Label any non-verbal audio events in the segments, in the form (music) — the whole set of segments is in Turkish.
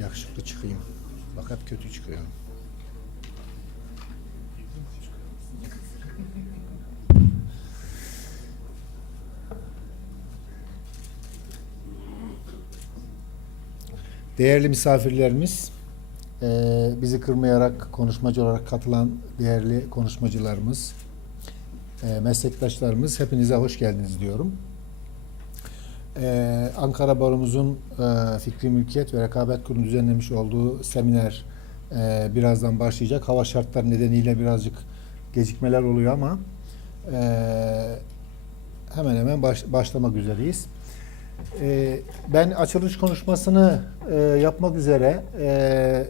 yakışıklı çıkayım. Fakat kötü çıkıyorum. Değerli misafirlerimiz, eee, bizi kırmayarak konuşmacı olarak katılan değerli konuşmacılarımız, eee, meslektaşlarımız hepinize hoş geldiniz diyorum. Eee, Ankara Baromuzun eee, Fikri Mülkiyet ve Rekabet Kurulu düzenlemiş olduğu seminer eee, birazdan başlayacak. Hava şartları nedeniyle birazcık gecikmeler oluyor ama eee, hemen hemen baş- başlamak üzereyiz. Eee, ben açılış konuşmasını eee, yapmak üzere eee,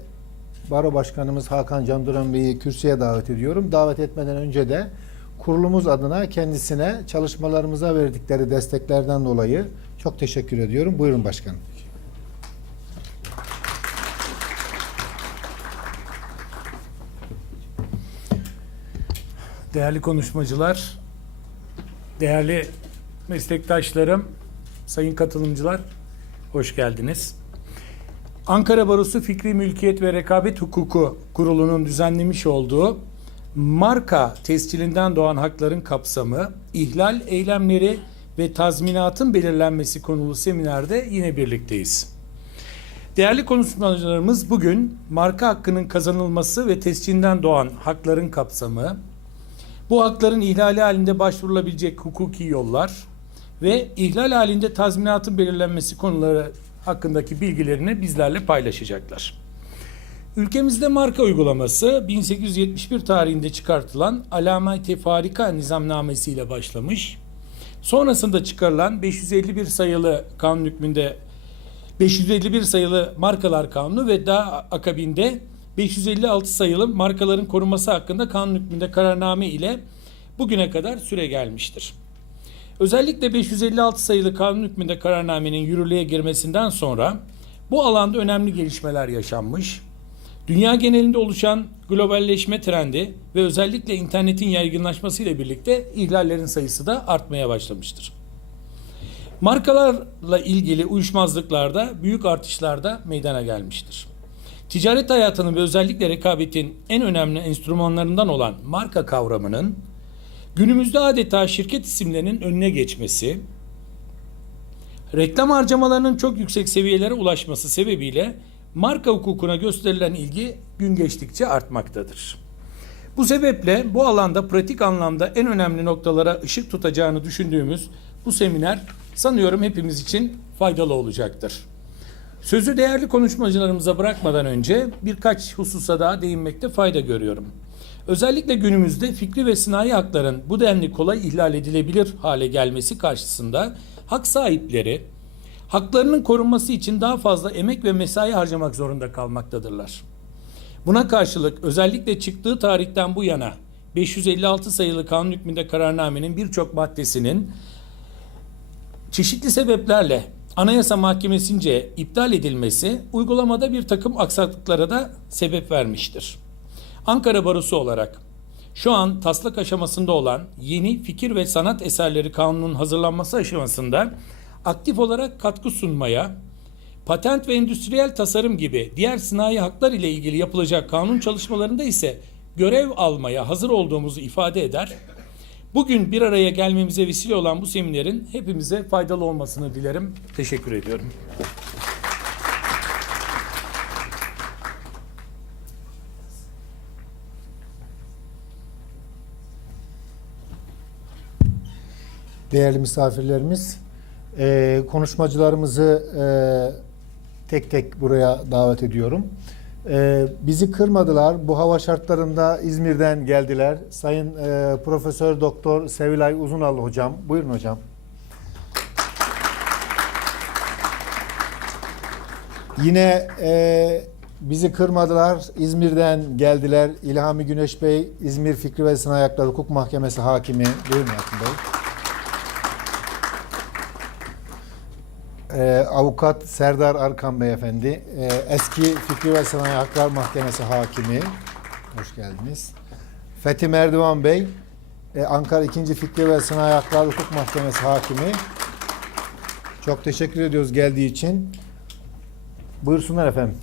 Baro Başkanımız Hakan Canduran Bey'i kürsüye davet ediyorum. Davet etmeden önce de kurulumuz adına kendisine çalışmalarımıza verdikleri desteklerden dolayı çok teşekkür ediyorum. Buyurun başkanım. Değerli konuşmacılar, değerli meslektaşlarım, sayın katılımcılar, hoş geldiniz. Ankara Barosu Fikri Mülkiyet ve Rekabet Hukuku Kurulu'nun düzenlemiş olduğu marka tescilinden doğan hakların kapsamı, ihlal eylemleri ve tazminatın belirlenmesi konulu seminerde yine birlikteyiz. Değerli konuşmacılarımız bugün marka hakkının kazanılması ve tescilinden doğan hakların kapsamı, bu hakların ihlali halinde başvurulabilecek hukuki yollar ve ihlal halinde tazminatın belirlenmesi konuları hakkındaki bilgilerini bizlerle paylaşacaklar. Ülkemizde marka uygulaması 1871 tarihinde çıkartılan Alamet-i Farika nizamnamesi ile başlamış. Sonrasında çıkarılan 551 sayılı kanun hükmünde 551 sayılı markalar kanunu ve daha akabinde 556 sayılı markaların korunması hakkında kanun hükmünde kararname ile bugüne kadar süre gelmiştir. Özellikle 556 sayılı kanun hükmünde kararnamenin yürürlüğe girmesinden sonra bu alanda önemli gelişmeler yaşanmış. Dünya genelinde oluşan globalleşme trendi ve özellikle internetin yaygınlaşması ile birlikte ihlallerin sayısı da artmaya başlamıştır. Markalarla ilgili uyuşmazlıklarda büyük artışlarda meydana gelmiştir. Ticaret hayatının ve özellikle rekabetin en önemli enstrümanlarından olan marka kavramının günümüzde adeta şirket isimlerinin önüne geçmesi, reklam harcamalarının çok yüksek seviyelere ulaşması sebebiyle marka hukukuna gösterilen ilgi gün geçtikçe artmaktadır. Bu sebeple bu alanda pratik anlamda en önemli noktalara ışık tutacağını düşündüğümüz bu seminer sanıyorum hepimiz için faydalı olacaktır. Sözü değerli konuşmacılarımıza bırakmadan önce birkaç hususa daha değinmekte fayda görüyorum. Özellikle günümüzde fikri ve sinayi hakların bu denli kolay ihlal edilebilir hale gelmesi karşısında hak sahipleri haklarının korunması için daha fazla emek ve mesai harcamak zorunda kalmaktadırlar. Buna karşılık özellikle çıktığı tarihten bu yana 556 sayılı kanun hükmünde kararnamenin birçok maddesinin çeşitli sebeplerle Anayasa Mahkemesi'nce iptal edilmesi uygulamada bir takım aksaklıklara da sebep vermiştir. Ankara Barosu olarak şu an taslak aşamasında olan yeni fikir ve sanat eserleri kanunun hazırlanması aşamasında aktif olarak katkı sunmaya, patent ve endüstriyel tasarım gibi diğer sanayi haklar ile ilgili yapılacak kanun çalışmalarında ise görev almaya hazır olduğumuzu ifade eder. Bugün bir araya gelmemize vesile olan bu seminerin hepimize faydalı olmasını dilerim. Teşekkür ediyorum. Değerli misafirlerimiz, eee, konuşmacılarımızı eee, tek tek buraya davet ediyorum. Eee, bizi kırmadılar. Bu hava şartlarında İzmir'den geldiler. Sayın eee, Profesör Doktor Sevilay Uzunal hocam. Buyurun hocam. Yine eee, bizi kırmadılar. İzmir'den geldiler. İlhami Güneş Bey, İzmir Fikri ve Sanayi Hakları Hukuk Mahkemesi hakimi. Buyurun Hakim Bey. Ee, avukat Serdar Arkan Beyefendi, ee, eski Fikri ve Sanayi Haklar Mahkemesi hakimi, hoş geldiniz. Fethi Merdivan Bey, ee, Ankara 2. Fikri ve Sanayi Haklar Hukuk Mahkemesi hakimi. Çok teşekkür ediyoruz geldiği için. Buyursunlar efendim.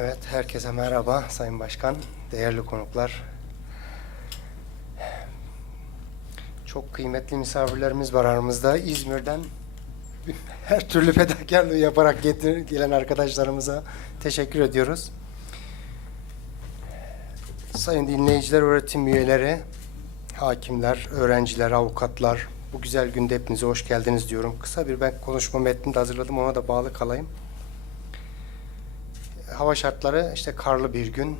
Evet, herkese merhaba Sayın Başkan, değerli konuklar. Çok kıymetli misafirlerimiz var aramızda. İzmir'den her türlü fedakarlığı yaparak getir, gelen arkadaşlarımıza teşekkür ediyoruz. Sayın dinleyiciler, öğretim üyeleri, hakimler, öğrenciler, avukatlar, bu güzel günde hepinize hoş geldiniz diyorum. Kısa bir ben konuşma metnini de hazırladım, ona da bağlı kalayım. Hava şartları işte karlı bir gün.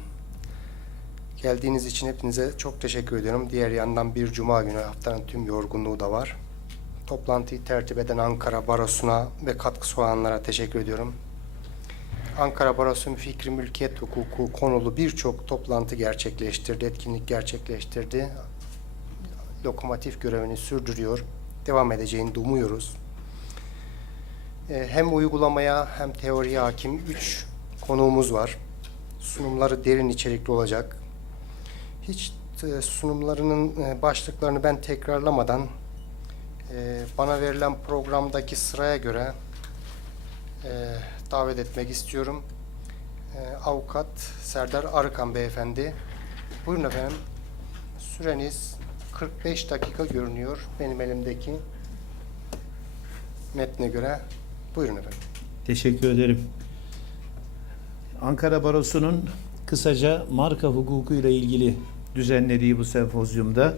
Geldiğiniz için hepinize çok teşekkür ediyorum. Diğer yandan bir cuma günü haftanın tüm yorgunluğu da var. Toplantıyı tertip eden Ankara Barosu'na ve katkı soğanlara teşekkür ediyorum. Ankara Barosu fikri mülkiyet hukuku konulu birçok toplantı gerçekleştirdi, etkinlik gerçekleştirdi. Lokomotif görevini sürdürüyor. Devam edeceğini de umuyoruz. Ee, Hem uygulamaya hem teoriye hakim üç konuğumuz var. Sunumları derin içerikli olacak. Hiç e, sunumlarının e, başlıklarını ben tekrarlamadan e, bana verilen programdaki sıraya göre davet etmek istiyorum. Avukat Serdar Arıkan Beyefendi. Buyurun efendim. Süreniz 45 dakika görünüyor benim elimdeki metne göre. Buyurun efendim. Teşekkür ederim. Ankara Barosu'nun kısaca marka hukuku ile ilgili düzenlediği bu sempozyumda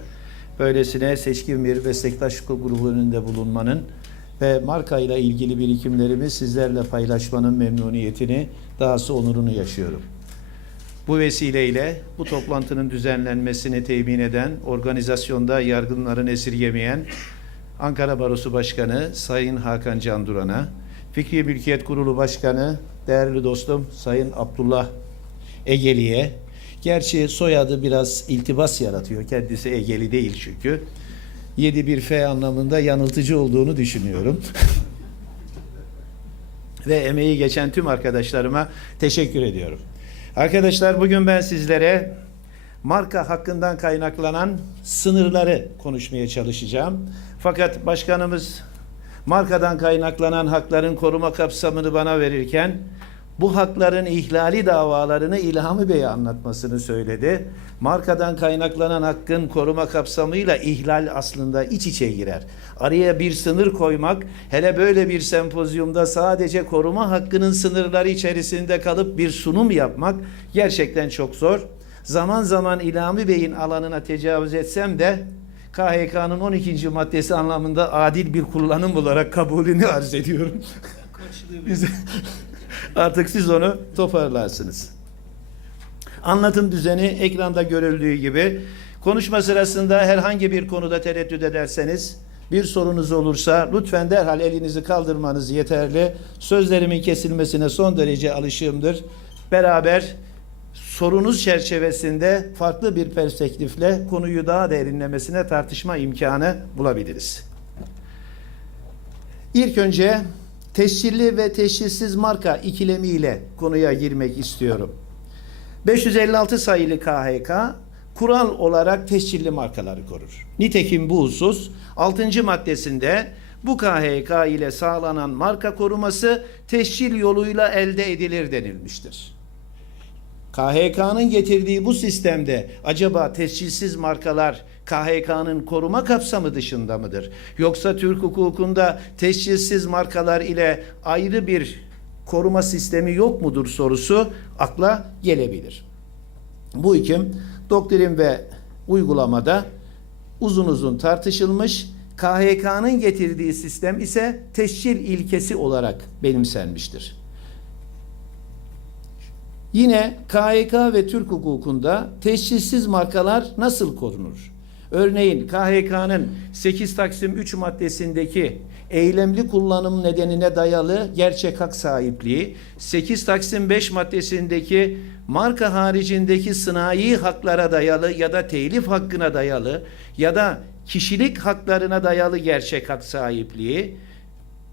böylesine seçkin bir meslektaş grubu önünde bulunmanın ve marka ile ilgili birikimlerimi sizlerle paylaşmanın memnuniyetini, dahası onurunu yaşıyorum. Bu vesileyle bu toplantının düzenlenmesini temin eden, organizasyonda yargınların esirgemeyen Ankara Barosu Başkanı Sayın Hakan Can Duran'a, Fikri Mülkiyet Kurulu Başkanı değerli dostum Sayın Abdullah Egeli'ye, gerçi soyadı biraz iltibas yaratıyor, kendisi Egeli değil çünkü, 7 F anlamında yanıltıcı olduğunu düşünüyorum. (laughs) Ve emeği geçen tüm arkadaşlarıma teşekkür ediyorum. Arkadaşlar bugün ben sizlere marka hakkından kaynaklanan sınırları konuşmaya çalışacağım. Fakat başkanımız markadan kaynaklanan hakların koruma kapsamını bana verirken bu hakların ihlali davalarını İlhami Bey'e anlatmasını söyledi. Markadan kaynaklanan hakkın koruma kapsamıyla ihlal aslında iç içe girer. Araya bir sınır koymak, hele böyle bir sempozyumda sadece koruma hakkının sınırları içerisinde kalıp bir sunum yapmak gerçekten çok zor. Zaman zaman İlhami Bey'in alanına tecavüz etsem de KHK'nın 12. maddesi anlamında adil bir kullanım olarak kabulünü arz ediyorum. (laughs) Biz artık siz onu toparlarsınız. Anlatım düzeni ekranda görüldüğü gibi konuşma sırasında herhangi bir konuda tereddüt ederseniz bir sorunuz olursa lütfen derhal elinizi kaldırmanız yeterli. Sözlerimin kesilmesine son derece alışığımdır. Beraber sorunuz çerçevesinde farklı bir perspektifle konuyu daha derinlemesine tartışma imkanı bulabiliriz. İlk önce tescilli ve teşhissiz marka ikilemiyle konuya girmek istiyorum. 556 sayılı KHK kural olarak tescilli markaları korur. Nitekim bu husus 6. maddesinde bu KHK ile sağlanan marka koruması tescil yoluyla elde edilir denilmiştir. KHK'nın getirdiği bu sistemde acaba tescilsiz markalar KHK'nın koruma kapsamı dışında mıdır? Yoksa Türk hukukunda tescilsiz markalar ile ayrı bir koruma sistemi yok mudur sorusu akla gelebilir. Bu hüküm doktrin ve uygulamada uzun uzun tartışılmış. KHK'nın getirdiği sistem ise tescil ilkesi olarak benimsenmiştir. Yine KHK ve Türk hukukunda teşhissiz markalar nasıl korunur? Örneğin KHK'nın 8 Taksim 3 maddesindeki eylemli kullanım nedenine dayalı gerçek hak sahipliği, 8 Taksim 5 maddesindeki marka haricindeki sınai haklara dayalı ya da telif hakkına dayalı ya da kişilik haklarına dayalı gerçek hak sahipliği,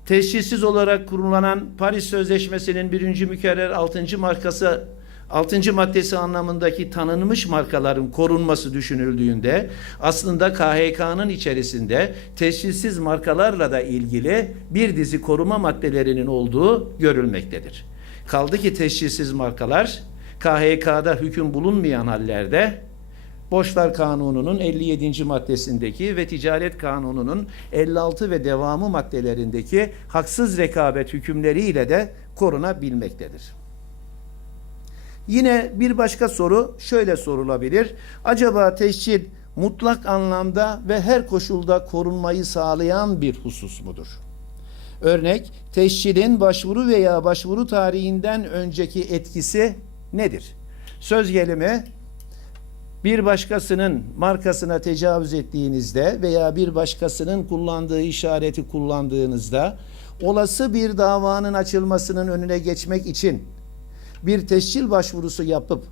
teşhissiz olarak kurulan Paris Sözleşmesi'nin birinci mükerrer 6. markası 6. maddesi anlamındaki tanınmış markaların korunması düşünüldüğünde aslında KHK'nın içerisinde teşhissiz markalarla da ilgili bir dizi koruma maddelerinin olduğu görülmektedir. Kaldı ki teşhirsiz markalar KHK'da hüküm bulunmayan hallerde Borçlar Kanunu'nun 57. maddesindeki ve Ticaret Kanunu'nun 56 ve devamı maddelerindeki haksız rekabet hükümleriyle de korunabilmektedir. Yine bir başka soru şöyle sorulabilir. Acaba teşhir mutlak anlamda ve her koşulda korunmayı sağlayan bir husus mudur? Örnek, teşhirin başvuru veya başvuru tarihinden önceki etkisi nedir? Söz gelimi bir başkasının markasına tecavüz ettiğinizde veya bir başkasının kullandığı işareti kullandığınızda olası bir davanın açılmasının önüne geçmek için bir teşhir başvurusu yapıp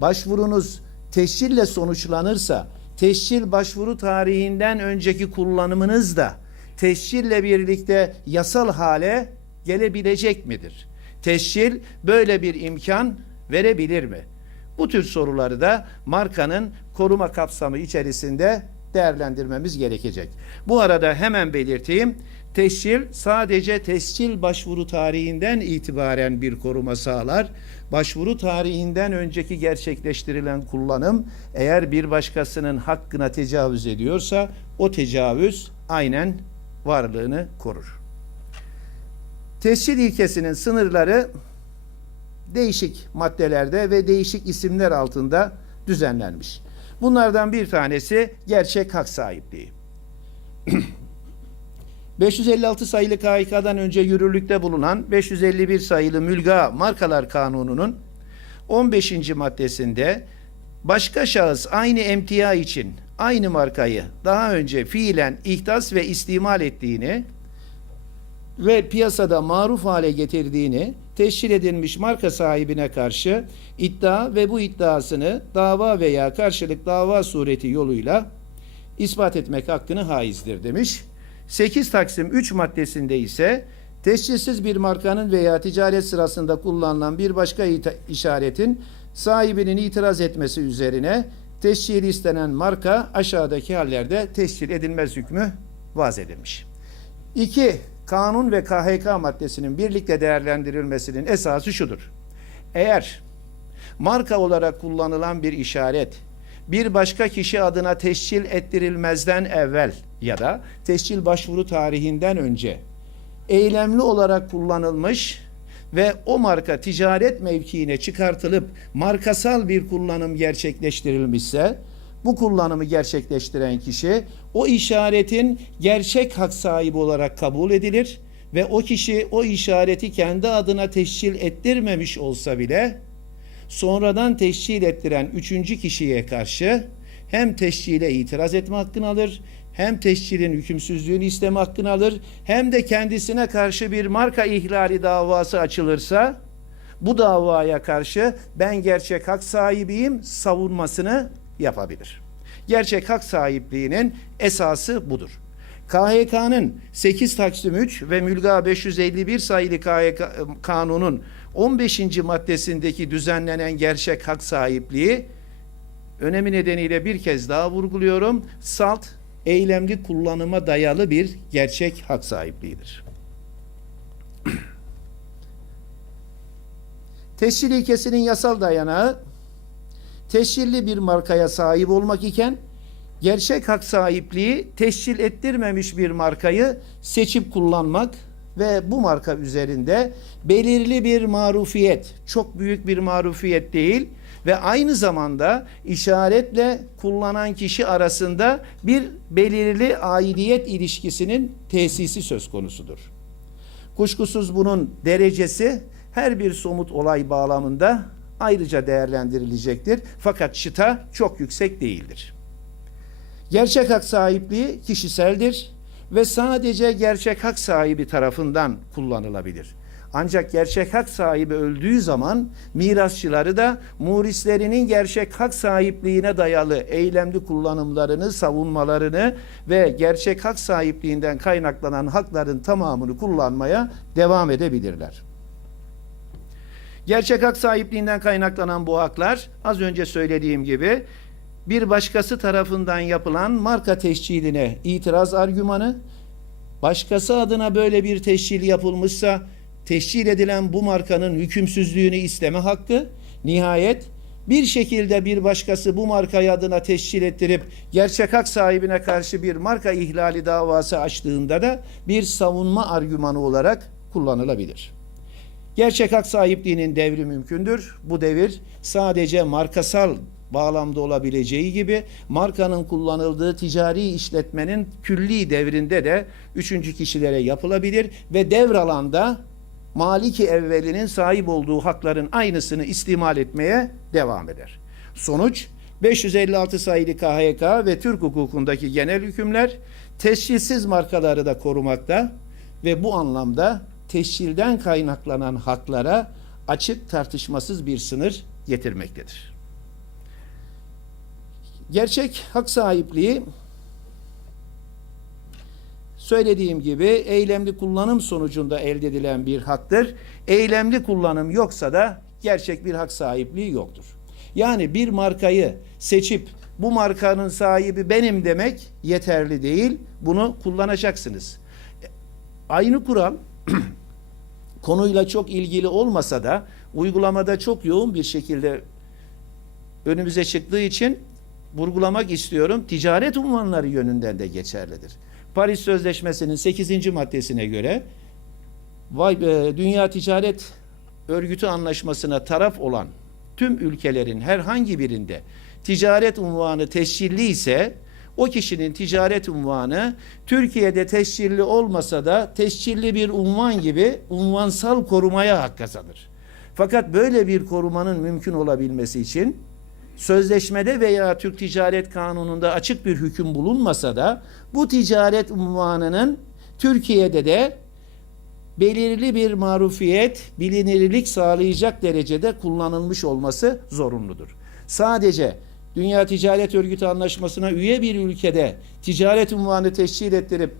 başvurunuz teşhirle sonuçlanırsa teşhir başvuru tarihinden önceki kullanımınız da teşhirle birlikte yasal hale gelebilecek midir? Teşhir böyle bir imkan verebilir mi? Bu tür soruları da markanın koruma kapsamı içerisinde değerlendirmemiz gerekecek. Bu arada hemen belirteyim. Teşhir sadece tescil başvuru tarihinden itibaren bir koruma sağlar. Başvuru tarihinden önceki gerçekleştirilen kullanım eğer bir başkasının hakkına tecavüz ediyorsa o tecavüz aynen varlığını korur. Tescil ilkesinin sınırları değişik maddelerde ve değişik isimler altında düzenlenmiş. Bunlardan bir tanesi gerçek hak sahipliği. (clears throat) 556 sayılı KHK'dan önce yürürlükte bulunan 551 sayılı Mülga Markalar Kanunu'nun 15. maddesinde başka şahıs aynı emtia için aynı markayı daha önce fiilen ihdas ve istimal ettiğini ve piyasada maruf hale getirdiğini teşkil edilmiş marka sahibine karşı iddia ve bu iddiasını dava veya karşılık dava sureti yoluyla ispat etmek hakkını haizdir demiş. 8 Taksim 3 maddesinde ise tescilsiz bir markanın veya ticaret sırasında kullanılan bir başka işaretin sahibinin itiraz etmesi üzerine tescil istenen marka aşağıdaki hallerde tescil edilmez hükmü vaz edilmiş. 2. Kanun ve KHK maddesinin birlikte değerlendirilmesinin esası şudur. Eğer marka olarak kullanılan bir işaret bir başka kişi adına tescil ettirilmezden evvel ya da tescil başvuru tarihinden önce eylemli olarak kullanılmış ve o marka ticaret mevkiine çıkartılıp markasal bir kullanım gerçekleştirilmişse bu kullanımı gerçekleştiren kişi o işaretin gerçek hak sahibi olarak kabul edilir ve o kişi o işareti kendi adına teşkil ettirmemiş olsa bile sonradan teşkil ettiren üçüncü kişiye karşı hem teşkile itiraz etme hakkını alır, hem teşkilin hükümsüzlüğünü isteme hakkını alır, hem de kendisine karşı bir marka ihlali davası açılırsa bu davaya karşı ben gerçek hak sahibiyim savunmasını yapabilir. Gerçek hak sahipliğinin esası budur. KHK'nın 8 Taksim 3 ve Mülga 551 sayılı KHK kanunun 15. maddesindeki düzenlenen gerçek hak sahipliği önemi nedeniyle bir kez daha vurguluyorum. Salt eylemli kullanıma dayalı bir gerçek hak sahipliğidir. (clears throat) Teşhir ilkesinin yasal dayanağı teşhirli bir markaya sahip olmak iken gerçek hak sahipliği teşhir ettirmemiş bir markayı seçip kullanmak ve bu marka üzerinde belirli bir marufiyet, çok büyük bir marufiyet değil ve aynı zamanda işaretle kullanan kişi arasında bir belirli aidiyet ilişkisinin tesisi söz konusudur. Kuşkusuz bunun derecesi her bir somut olay bağlamında ayrıca değerlendirilecektir. Fakat çıta çok yüksek değildir. Gerçek hak sahipliği kişiseldir ve sadece gerçek hak sahibi tarafından kullanılabilir. Ancak gerçek hak sahibi öldüğü zaman mirasçıları da murislerinin gerçek hak sahipliğine dayalı eylemli kullanımlarını, savunmalarını ve gerçek hak sahipliğinden kaynaklanan hakların tamamını kullanmaya devam edebilirler. Gerçek hak sahipliğinden kaynaklanan bu haklar az önce söylediğim gibi bir başkası tarafından yapılan marka teşkiline itiraz argümanı, başkası adına böyle bir teşkil yapılmışsa teşkil edilen bu markanın hükümsüzlüğünü isteme hakkı, nihayet bir şekilde bir başkası bu markayı adına teşkil ettirip gerçek hak sahibine karşı bir marka ihlali davası açtığında da bir savunma argümanı olarak kullanılabilir. Gerçek hak sahipliğinin devri mümkündür. Bu devir sadece markasal bağlamda olabileceği gibi markanın kullanıldığı ticari işletmenin külli devrinde de üçüncü kişilere yapılabilir ve devralanda maliki evvelinin sahip olduğu hakların aynısını istimal etmeye devam eder. Sonuç 556 sayılı KHK ve Türk hukukundaki genel hükümler tescilsiz markaları da korumakta ve bu anlamda teşkilden kaynaklanan haklara açık tartışmasız bir sınır getirmektedir. Gerçek hak sahipliği söylediğim gibi eylemli kullanım sonucunda elde edilen bir haktır. Eylemli kullanım yoksa da gerçek bir hak sahipliği yoktur. Yani bir markayı seçip bu markanın sahibi benim demek yeterli değil. Bunu kullanacaksınız. Aynı kural (clears throat) konuyla çok ilgili olmasa da uygulamada çok yoğun bir şekilde önümüze çıktığı için vurgulamak istiyorum. Ticaret unvanları yönünden de geçerlidir. Paris Sözleşmesi'nin 8. maddesine göre vay be, Dünya Ticaret Örgütü anlaşmasına taraf olan tüm ülkelerin herhangi birinde ticaret unvanı tescilli ise o kişinin ticaret unvanı Türkiye'de tescilli olmasa da tescilli bir unvan gibi unvansal korumaya hak kazanır. Fakat böyle bir korumanın mümkün olabilmesi için sözleşmede veya Türk Ticaret Kanunu'nda açık bir hüküm bulunmasa da bu ticaret unvanının Türkiye'de de belirli bir marufiyet, bilinirlik sağlayacak derecede kullanılmış olması zorunludur. Sadece Dünya Ticaret Örgütü Anlaşması'na üye bir ülkede ticaret unvanı teşkil ettirip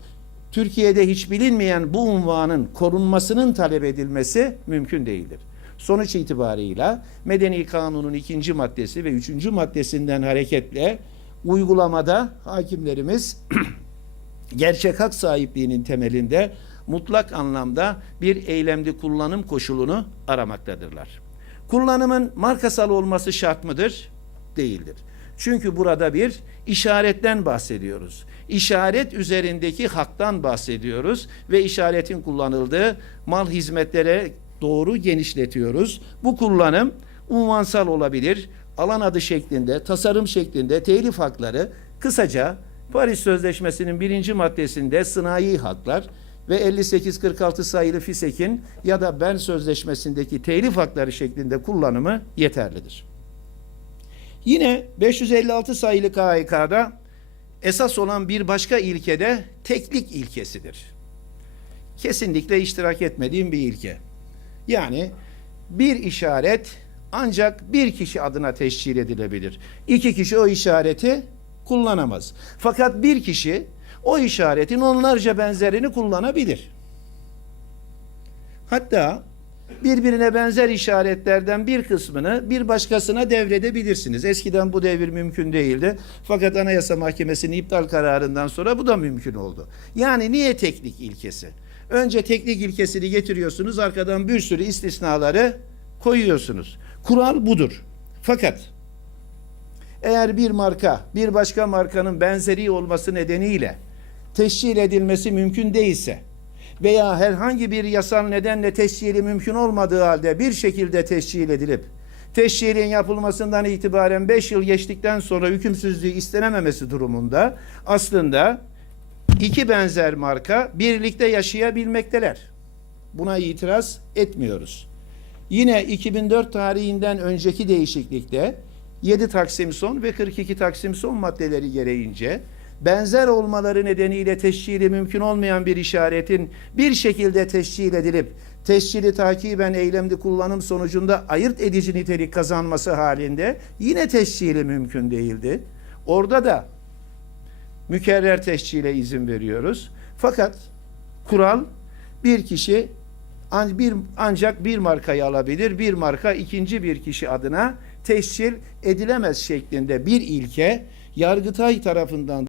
Türkiye'de hiç bilinmeyen bu unvanın korunmasının talep edilmesi mümkün değildir. Sonuç itibarıyla Medeni Kanun'un ikinci maddesi ve üçüncü maddesinden hareketle uygulamada hakimlerimiz (clears throat) gerçek hak sahipliğinin temelinde mutlak anlamda bir eylemli kullanım koşulunu aramaktadırlar. Kullanımın markasal olması şart mıdır? Değildir. Çünkü burada bir işaretten bahsediyoruz. İşaret üzerindeki haktan bahsediyoruz ve işaretin kullanıldığı mal hizmetlere doğru genişletiyoruz. Bu kullanım unvansal olabilir, alan adı şeklinde, tasarım şeklinde telif hakları kısaca Paris Sözleşmesi'nin birinci maddesinde sınai haklar ve 58-46 sayılı FİSEK'in ya da Ben Sözleşmesi'ndeki telif hakları şeklinde kullanımı yeterlidir. Yine 556 sayılı KHK'da esas olan bir başka ilkede teklik ilkesidir. Kesinlikle iştirak etmediğim bir ilke. Yani bir işaret ancak bir kişi adına teşkil edilebilir. İki kişi o işareti kullanamaz. Fakat bir kişi o işaretin onlarca benzerini kullanabilir. Hatta birbirine benzer işaretlerden bir kısmını bir başkasına devredebilirsiniz. Eskiden bu devir mümkün değildi. Fakat Anayasa Mahkemesi'nin iptal kararından sonra bu da mümkün oldu. Yani niye teknik ilkesi? Önce teknik ilkesini getiriyorsunuz, arkadan bir sürü istisnaları koyuyorsunuz. Kural budur. Fakat eğer bir marka bir başka markanın benzeri olması nedeniyle teşkil edilmesi mümkün değilse veya herhangi bir yasal nedenle teşkili mümkün olmadığı halde bir şekilde teşkil edilip teşkilin yapılmasından itibaren 5 yıl geçtikten sonra hükümsüzlüğü istenememesi durumunda aslında iki benzer marka birlikte yaşayabilmekteler. Buna itiraz etmiyoruz. Yine 2004 tarihinden önceki değişiklikte 7 Taksim son ve 42 Taksim son maddeleri gereğince benzer olmaları nedeniyle teşkili mümkün olmayan bir işaretin bir şekilde teşkil edilip teşkili takiben eylemli kullanım sonucunda ayırt edici nitelik kazanması halinde yine teşkili mümkün değildi. Orada da mükerrer teşkile izin veriyoruz. Fakat kural bir kişi bir ancak bir markayı alabilir. Bir marka ikinci bir kişi adına teşkil edilemez şeklinde bir ilke Yargıtay tarafından